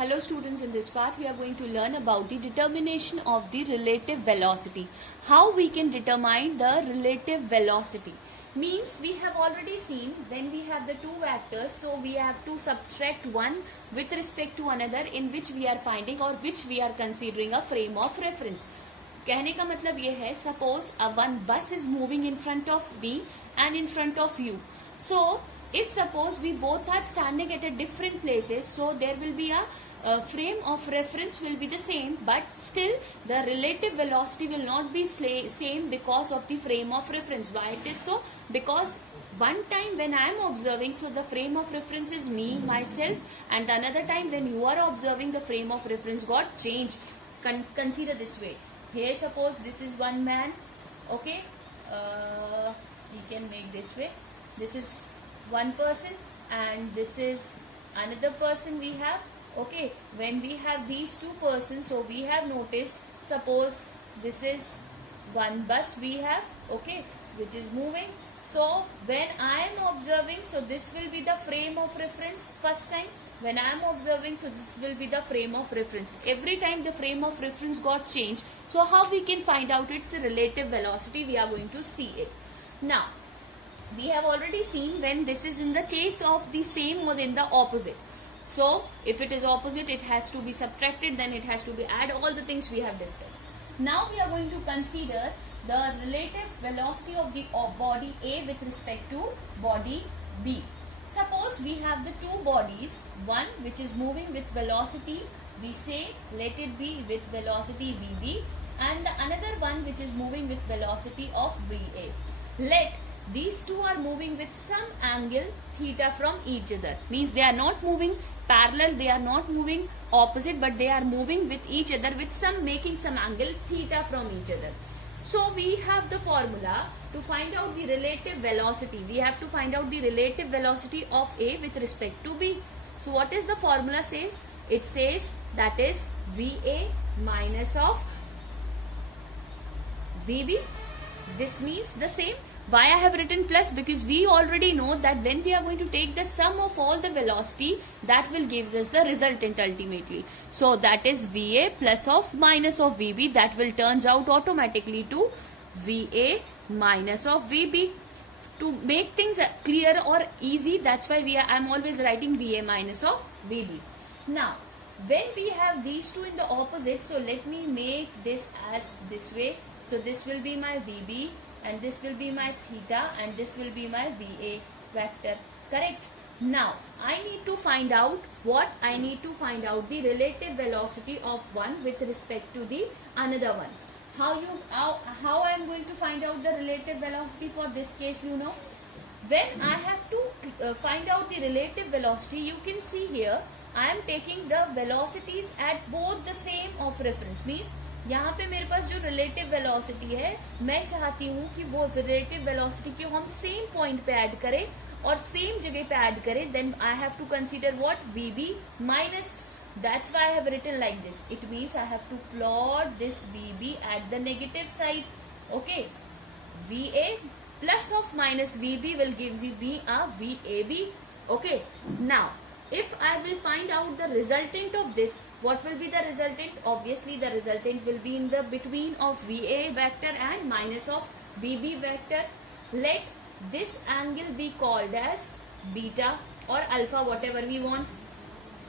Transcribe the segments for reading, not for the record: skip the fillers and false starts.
Hello students, in this part we are going to learn about the determination of the relative velocity. How we can determine the relative velocity. Means we have already seen when we have the two vectors, so we have to subtract one with respect to another in which we are finding or which we are considering a frame of reference. कहने का मतलब ये है, suppose a one bus is moving in front of me and in front of you. So if suppose we both are standing at a different places, so there will be a frame of reference will be the same, but still the relative velocity will not be same because of the frame of reference. Why it is so? Because one time when I am observing, so the frame of reference is me, myself, and another time when you are observing, the frame of reference got changed. Consider this way. Here suppose this is one man, okay, we can make this way. This is one person and this is another person we have, okay. When we have these two persons, so we have noticed, suppose this is one bus we have, okay, which is moving. So when I am observing, so this will be the frame of reference first time. When I am observing, so this will be the frame of reference. Every time the frame of reference got changed, so how we can find out its relative velocity? We are going to see it. Now, we have already seen when this is in the case of the same or in the opposite. So, if it is opposite, it has to be subtracted, then it has to be add, all the things we have discussed. Now, we are going to consider the relative velocity of the body A with respect to body B. Suppose we have the two bodies, one which is moving with velocity, we say let it be with velocity Vb, and the another one which is moving with velocity of Va. Let these two are moving with some angle theta from each other. Means they are not moving parallel, they are not moving opposite, but they are moving with each other with some making some angle theta from each other. So we have the formula to find out the relative velocity. We have to find out the relative velocity of A with respect to B. So what is the formula says? It says that is Va minus of Vb. This means the same. Why I have written plus? Because we already know that when we are going to take the sum of all the velocity, that will gives us the resultant ultimately. So that is Va plus of minus of Vb, that will turns out automatically to Va minus of Vb. To make things clear or easy, that's why I am always writing Va minus of Vb. Now, when we have these two in the opposite, so let me make this as this way. So this will be my Vb, and this will be my theta, and this will be my Va vector, correct? Now, I need to find out what? I need to find out the relative velocity of one with respect to the another one. How I am going to find out the relative velocity for this case, you know? When I have to find out the relative velocity, you can see here, I am taking the velocities at both the same of reference. Means यहाँ पे मेरे पास जो relative velocity है, मैं चाहती हूँ कि वो रिलेटिव वेलोसिटी को हम सेम पॉइंट पे ऐड करें और सेम जगह पे ऐड करें. Then I have to consider what? Vb minus. That's why I have written like this. It means I have to plot this Vb at the negative side. Okay, Va plus of minus Vb will gives you be a Vab. Okay, now if I will find out the resultant of this, what will be the resultant? Obviously the resultant will be in the between of Va vector and minus of Vb vector. Let this angle be called as beta or alpha, whatever we want.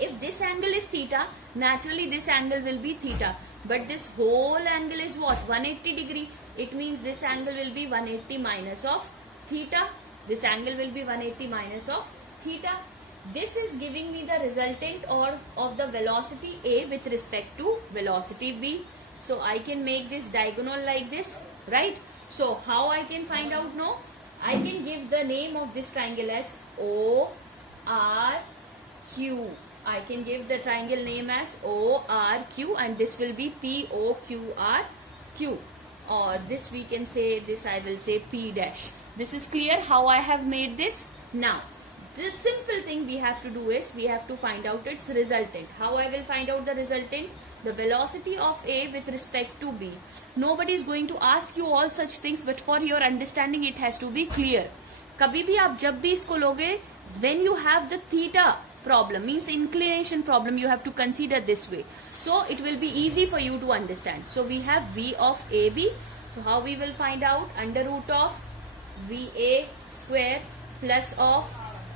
If this angle is theta, naturally this angle will be theta, but this whole angle is what? 180 degree. It means this angle will be 180 minus of theta. This angle will be 180 minus of theta. This is giving me the resultant or of the velocity A with respect to velocity B. So I can make this diagonal like this, right? So how I can find out? No, I can give the name of this triangle as ORQ. I can give the triangle name as ORQ, and this will be POQRQ. Or this we can say, this I will say P dash. This is clear how I have made this. Now, the simple thing we have to do is we have to find out its resultant. How I will find out the resultant? The velocity of A with respect to B. Nobody is going to ask you all such things, but for your understanding it has to be clear. कभी भी आप जब भी इसको लोगे, when you have the theta problem, means inclination problem. You have to consider this way, so it will be easy for you to understand. So we have V of AB. So how we will find out? Under root of VA square plus of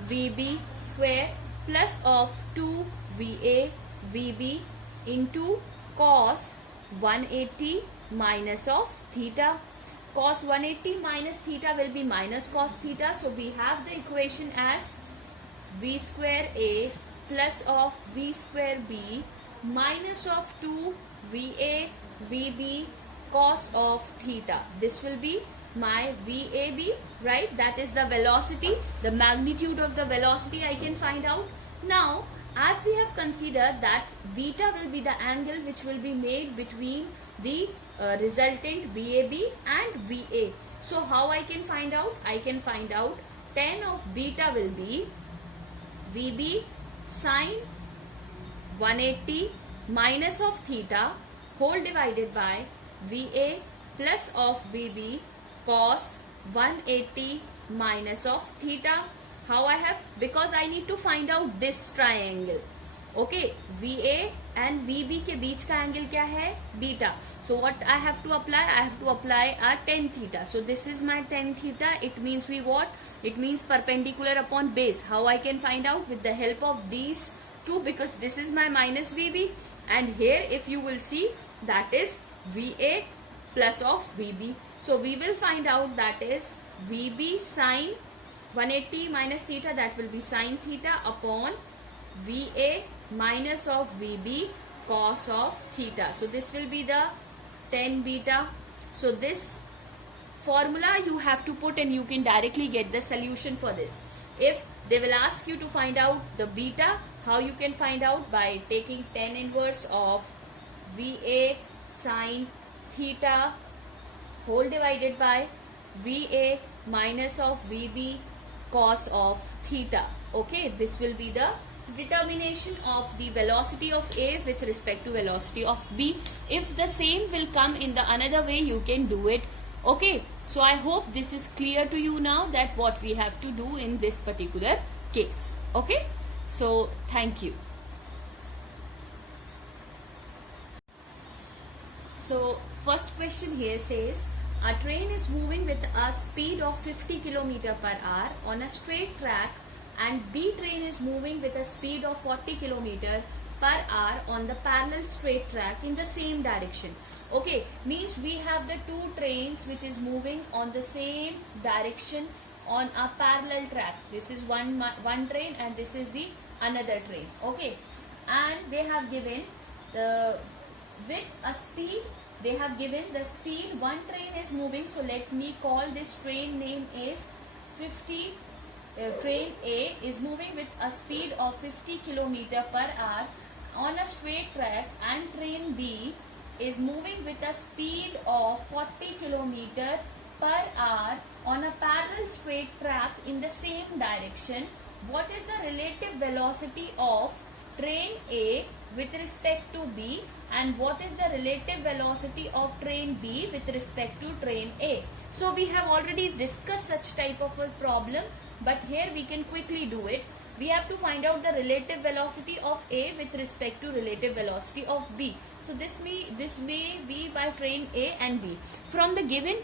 VB square plus of 2VA VB into cos 180 minus of theta. Cos 180 minus theta will be minus cos theta. So we have the equation as V square A plus of V square B minus of 2 VA VB cos of theta. This will be my VAB, right? That is the velocity, the magnitude of the velocity I can find out. Now, as we have considered that beta will be the angle which will be made between the resultant VAB and VA. So how I can find out? I can find out tan of beta will be VB sine 180 minus of theta whole divided by VA plus of VB cos 180 minus of theta. How I have? Because I need to find out this triangle. Okay, VA and VB के बीच का angle क्या है? Beta. So what I have to apply? I have to apply a tan theta. So this is my tan theta. It means we what? It means perpendicular upon base. How I can find out? With the help of these two, because this is my minus VB and here if you will see that is VA plus of VB. So we will find out that is VB sine 180 minus theta, that will be sine theta upon VA minus of VB cos of theta. So this will be the tan beta. So this formula you have to put and you can directly get the solution for this. If they will ask you to find out the beta, how you can find out? By taking tan inverse of VA sine theta whole divided by VA minus of VB cos of theta. Okay, this will be the determination of the velocity of A with respect to velocity of B. If the same will come in the another way, you can do it. Okay, so I hope this is clear to you now that what we have to do in this particular case. Okay, so thank you. So first question here says, a train is moving with a speed of 50 km per hour on a straight track and B train is moving with a speed of 40 km per hour on the parallel straight track in the same direction. Okay, means we have the two trains which is moving on the same direction on a parallel track. This is one train and this is the another train. Okay, and they have given the with a speed, they have given the speed, one train is moving, so let me call this train name is 50. Train A is moving with a speed of 50 km per hour on a straight track and train B is moving with a speed of 40 km per hour on a parallel straight track in the same direction. What is the relative velocity of train A with respect to B and what is the relative velocity of train B with respect to train A? So we have already discussed such type of a problem, but here we can quickly do it. We have to find out the relative velocity of A with respect to relative velocity of B. So this may be by train A and B. From the given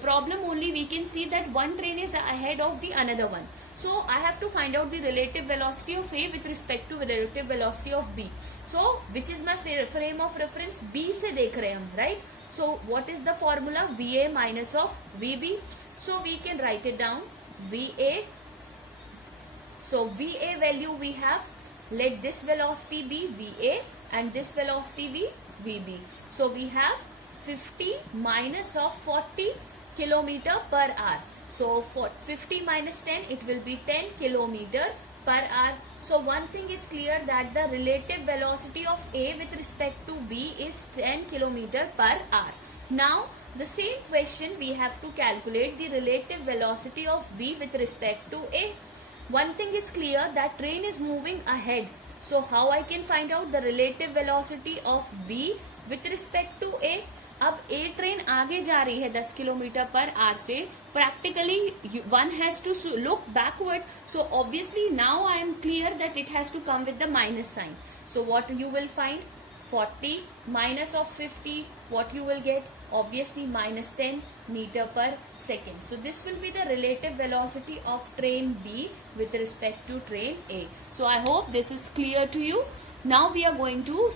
problem only we can see that one train is ahead of the another one. So I have to find out the relative velocity of A with respect to relative velocity of B. So which is my frame of reference? B से देख रहे हम, right? So what is the formula? VA minus of VB. So we can write it down. VA. So VA value we have. Let this velocity be VA and this velocity be VB. So we have 50 minus of 40 km per hour. So for 50 minus 10, it will be 10 km per hour. So one thing is clear that the relative velocity of A with respect to B is 10 km per hour. Now the same question we have to calculate the relative velocity of B with respect to A. One thing is clear that train is moving ahead. So how I can find out the relative velocity of B with respect to A? अब ए train आगे जा रही है 10 kilometre पर hour से, practically one has to look backward, so obviously now I am clear that it has to come with the minus sign. So what you will find, 40 minus of 50, what you will get? Obviously minus 10 meter per second. So this will be the relative velocity of train B with respect to train A. So I hope this is clear to you. Now we are going to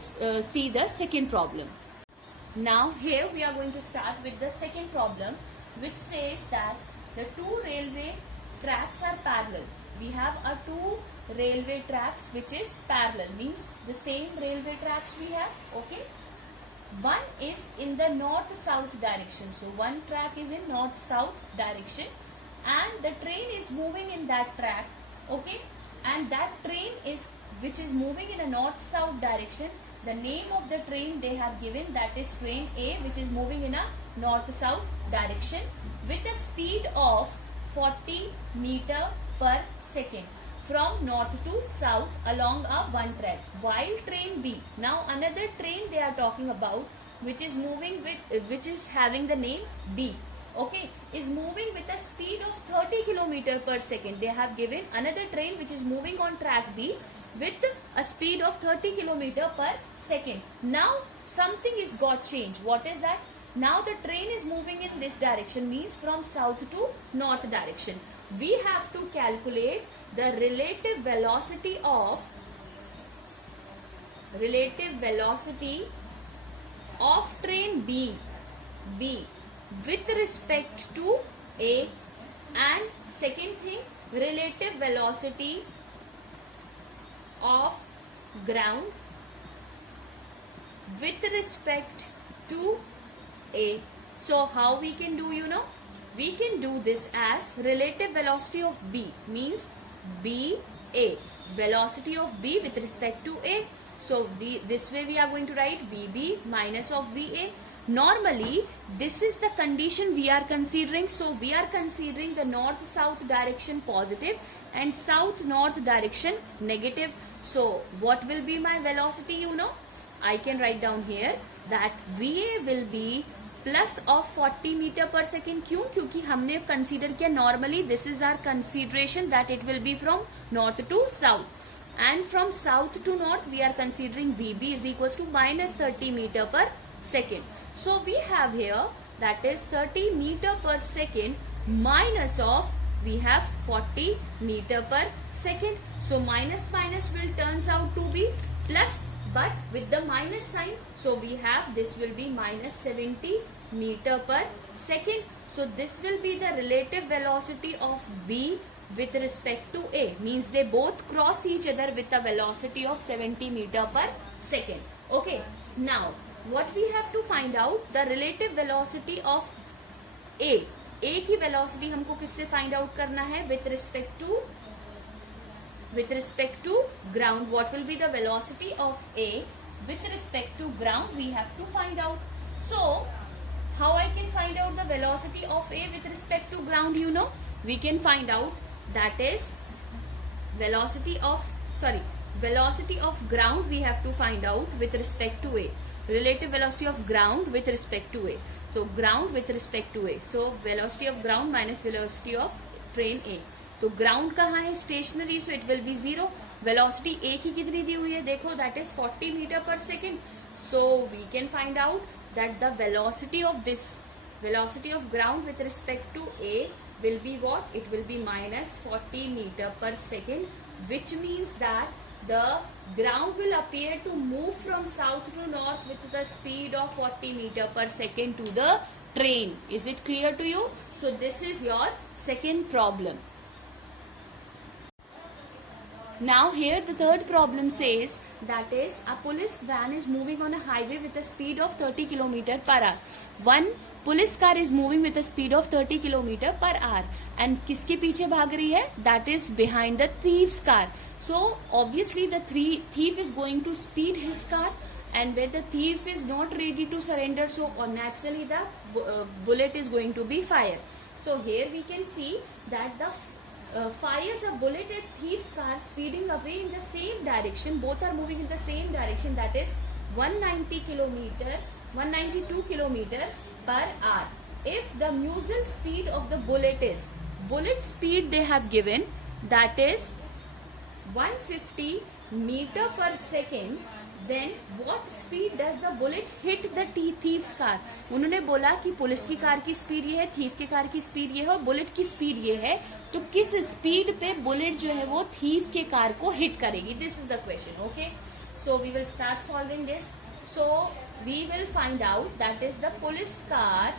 see the second problem. Now here we are going to start with the second problem, which says that the two railway tracks are parallel. We have a two railway tracks which is parallel, means the same railway tracks we have. Okay, one is in the north south direction, so one track is in north south direction and the train is moving in that track. Okay, and that train is which is moving in a north south direction, the name of the train they have given, that is train A, which is moving in a north south direction with a speed of 40 meter per second from north to south along a one track, while train B, now another train they are talking about, which is moving with which is having the name B, okay, is moving with a speed of 30 kilometer per second. They have given another train which is moving on track B with a speed of 30 kilometer per second. Now something is got changed. What is that? Now the train is moving in this direction, means from south to north direction. We have to calculate the relative velocity of train B with respect to A, and second thing, relative velocity of ground with respect to A. So how we can do, we can do this as relative velocity of B, means BA, velocity of B with respect to A. So this way we are going to write VB minus of VA. Normally this is the condition we are considering. So we are considering the north south direction positive and south north direction negative. So what will be my velocity? I can write down here that VA will be plus of 40 metre per second. क्यों? क्योंकि हमने consider किया normally this is our consideration that it will be from north to south and from south to north we are considering VB is equal to minus 30 metre per second. So we have here that is 30 metre per second minus of we have 40 meter per second. So minus minus will turns out to be plus, but with the minus sign, so we have this will be minus 70 meter per second. So this will be the relative velocity of B with respect to A, means they both cross each other with a velocity of 70 meter per second. Okay, now what we have to find out, the relative velocity of A की velocity हमको किससे find out करना है? With respect to ground. What will be the velocity of A with respect to ground? We have to find out. So how I can find out the velocity of A with respect to ground? We can find out that is velocity of ground we have to find out with respect to A. Relative velocity of ground with respect to A. So ground with respect to A. So velocity of ground minus velocity of train A. तो ground कहाँ है? Stationary, so it will be 0. Velocity A की कितनी दी हुई है? देखो, that is 40 meter per second. So we can find out that the velocity of ground with respect to A will be what? It will be minus 40 meter per second, which means that the ground will appear to move from south to north with the speed of 40 meter per second to the train. Is it clear to you? So this is your second problem. Now here the third problem says that is a police van is moving on a highway with a speed of 30 km per hour. One police car is moving with a speed of 30 km per hour and किसके पीछे भाग रही है? That is behind the thief's car. So obviously the thief is going to speed his car, and where the thief is not ready to surrender, so naturally the bullet is going to be fired. So here we can see that the fires a bullet at thief's car speeding away in the same direction. Both are moving in the same direction, that is 190 km 192 kilometer per hour. If the muzzle speed of the bullet is, bullet speed they have given, that is 150 meter per second, then what speed does the bullet hit the thief's car? उन्होंने बोला कि police की car की speed ये है, thief की car की speed ये है और बुलेट की स्पीड ये है, तो किस स्पीड पे बुलेट जो है वो थीफ के कार को हिट करेगी? This is the question. Okay, so we will start solving this. So we will find out that is the police car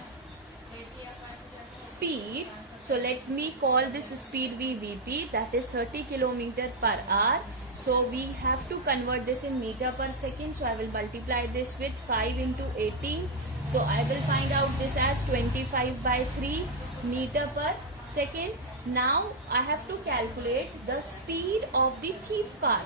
speed. So let me call this speed VP, that is 30 kilometer per hour. So we have to convert this in meter per second. So I will multiply this with 5 into 18. So I will find out this as 25 by 3 meter per second. Now I have to calculate the speed of the thief car.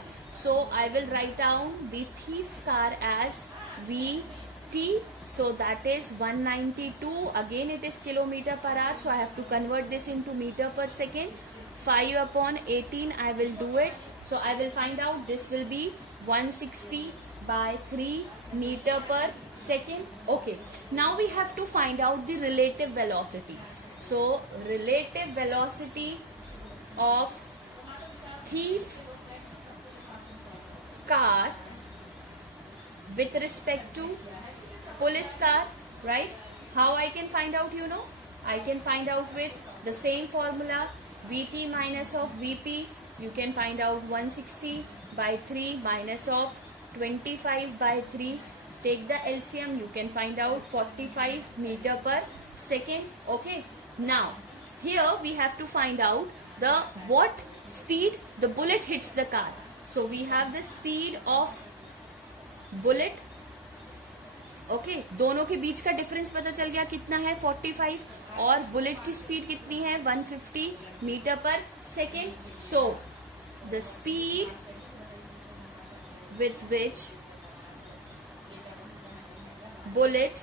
So I will write down the thief's car as VT. So that is 192. Again it is kilometer per hour. So I have to convert this into meter per second. 5 upon 18 I will do it. So I will find out this will be 160 by 3 meter per second. Okay. Now we have to find out the relative velocity. So relative velocity of thief car with respect to police car, right? How I can find out, you know? I can find out with the same formula, VT minus of VP. You can find out 160 by 3 minus of 25 by 3. Take the LCM, you can find out 45 meter per second. Okay. Now, here we have to find out the what speed the bullet hits the car. So we have the speed of bullet. Okay, दोनों के बीच का difference पता चल गया कितना है 45, और bullet की स्पीड कितनी है 150 metre per second. So the speed with which bullet